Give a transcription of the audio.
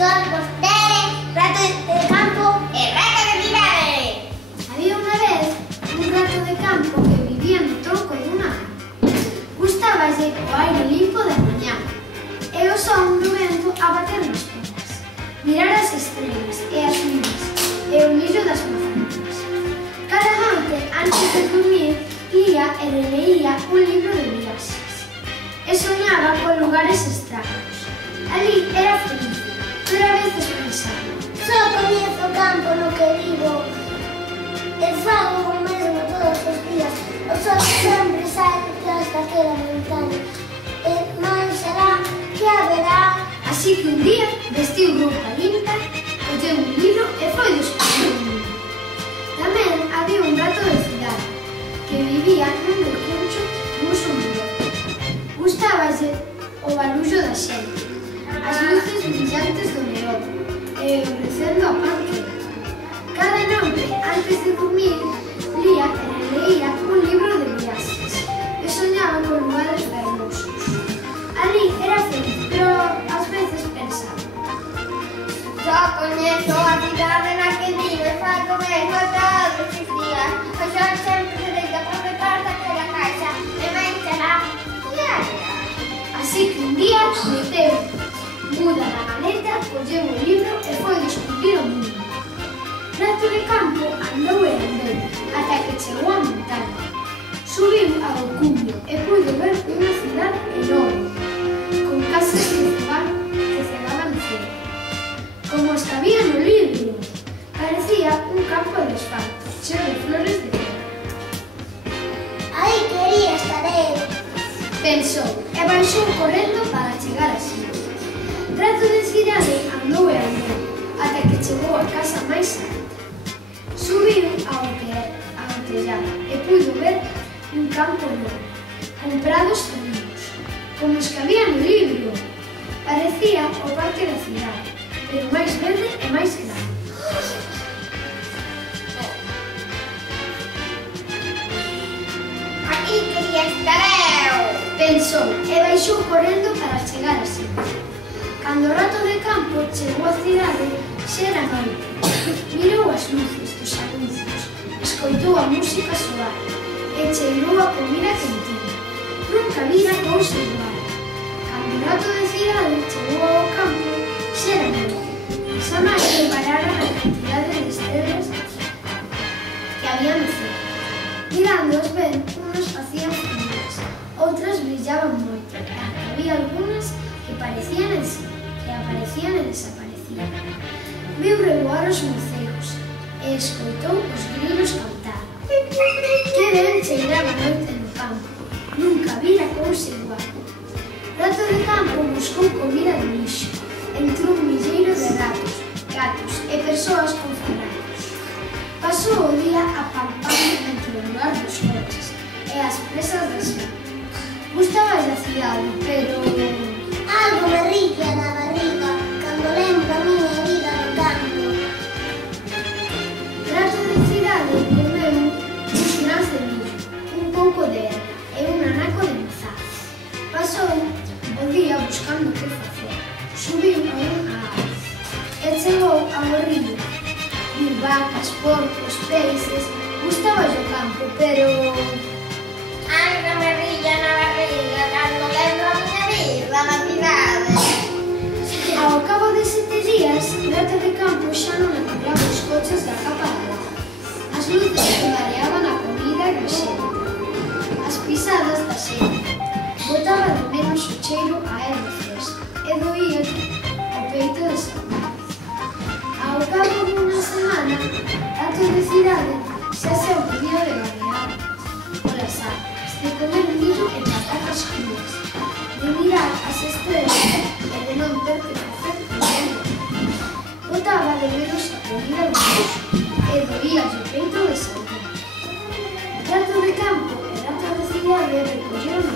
todos vostedes, rato de campo e rato de cidade. Había unha vez un rato de campo que vivía no tronco dunha árvore. Gustáballe o aire limpo da mañá e o son do vento a bater nas penas, mirar as estrelas e as nubes e o millo das manzanitas. Cada noite, antes de dormir, ía e releía un libro de viaxes e soñaba con lugares extraños. Ali era feliz, pero a veces pensaba: Só coñezo o campo no que vivo e fago o mesmo todos os días. O sol sempre sai detrás daquela montaña e máis será que haberá. Así que un día vestiu roupa limpa, colleu un libro e foi descubrir o mundo. Tamén había un gato de cidade que vivía nun recuncho nun sombrío. Gustáballe o barullo da xente, as luces brillantes do neón e o recendo a pan quente. Cada noite, antes de dormir, lía e releía un libro de viaxes e soñaba con lugares hermosos. Ali era feliz, pero ás veces pensaba: Só coñezo a cidade na que vivo e fago mesmo todos os días. O sol sempre se deita por detrás daquela caixa e máis será que haberá. Así que un día meteu muda na maleta, colleu o libro e foi descubrir o mundo. Rato de campo andou e andou, ata que chegou á montaña. Subiu ao cumio e puido ver unha cidade enorme, con casas que cegaban o ceo. Como as que había no libro, parecía un campo de asfalto, cheo de flores de cor. Aí quería estar eu. Pensou e baixou correndo para chegar así. Rato de cidade andou e andou, ata que chegou á casa máis alta. Subiu ao tellado e puido ver un campo enorme, con prados felinos, como os que había no libro. Parecía o parque da cidade, pero máis verde e máis grande. Aquí quería estar eu. Pensou e baixou correndo para chegar así. Cando o rato de campo chegou á cidade, xa era noite. Mirou as luces dos anuncios, escoitou a música soar e cheirou a comida quentina. Nunca vira cousa igual. Cando o rato de cidade chegou ao campo, xa era noite. Xa máis repararan a cantidade de estrelas que había no ceo. Mirándoos ben, unhas facían frías, outras brillaban moito, e había algunhas que aparecían e desaparecían. Viu revoar os morcegos e escoitou os grilos cantar. Que ben cheiraba a noite no campo, nunca vira cousa igual. Rato de campo buscou comida de lixo, entre un milleiro de ratos, gatos e persoas con forrallos. Pasou o día apampando entre o lugar dos coches e as presas das manos. Gustaba da cidade, pero Algo me rilla na barriga cando lembro a miña vida no campo. rato de cidade comeu uns grans de millo, un pouco de erva e un anaco de mozada. Pasou o día buscando que facer. Subiu a unha árbore e chegou ao río. Viu vacas, porcos, peixes. Gustaba o campo, pero Algo me rilla na barriga cando lembro a miña vida na cidade. ao cabo de 7 días, Rato de campo xa non atopaba os coches da capa da lava. As luces que mareaban a comida e a xente. As pisadas da xente. Botaba de menos o cheiro a erva fresca e doía o peito de saudade. Ao cabo dunha semana, Rato de cidade xa se aburría de vaguear polas árvores, de comer millo e patatas cruas, de mirar as estrelas e de non ter que facer nada. Botaba de menos a comida do mozo e doía o peito de saudade. Rato de campo e rato de cidade recolleron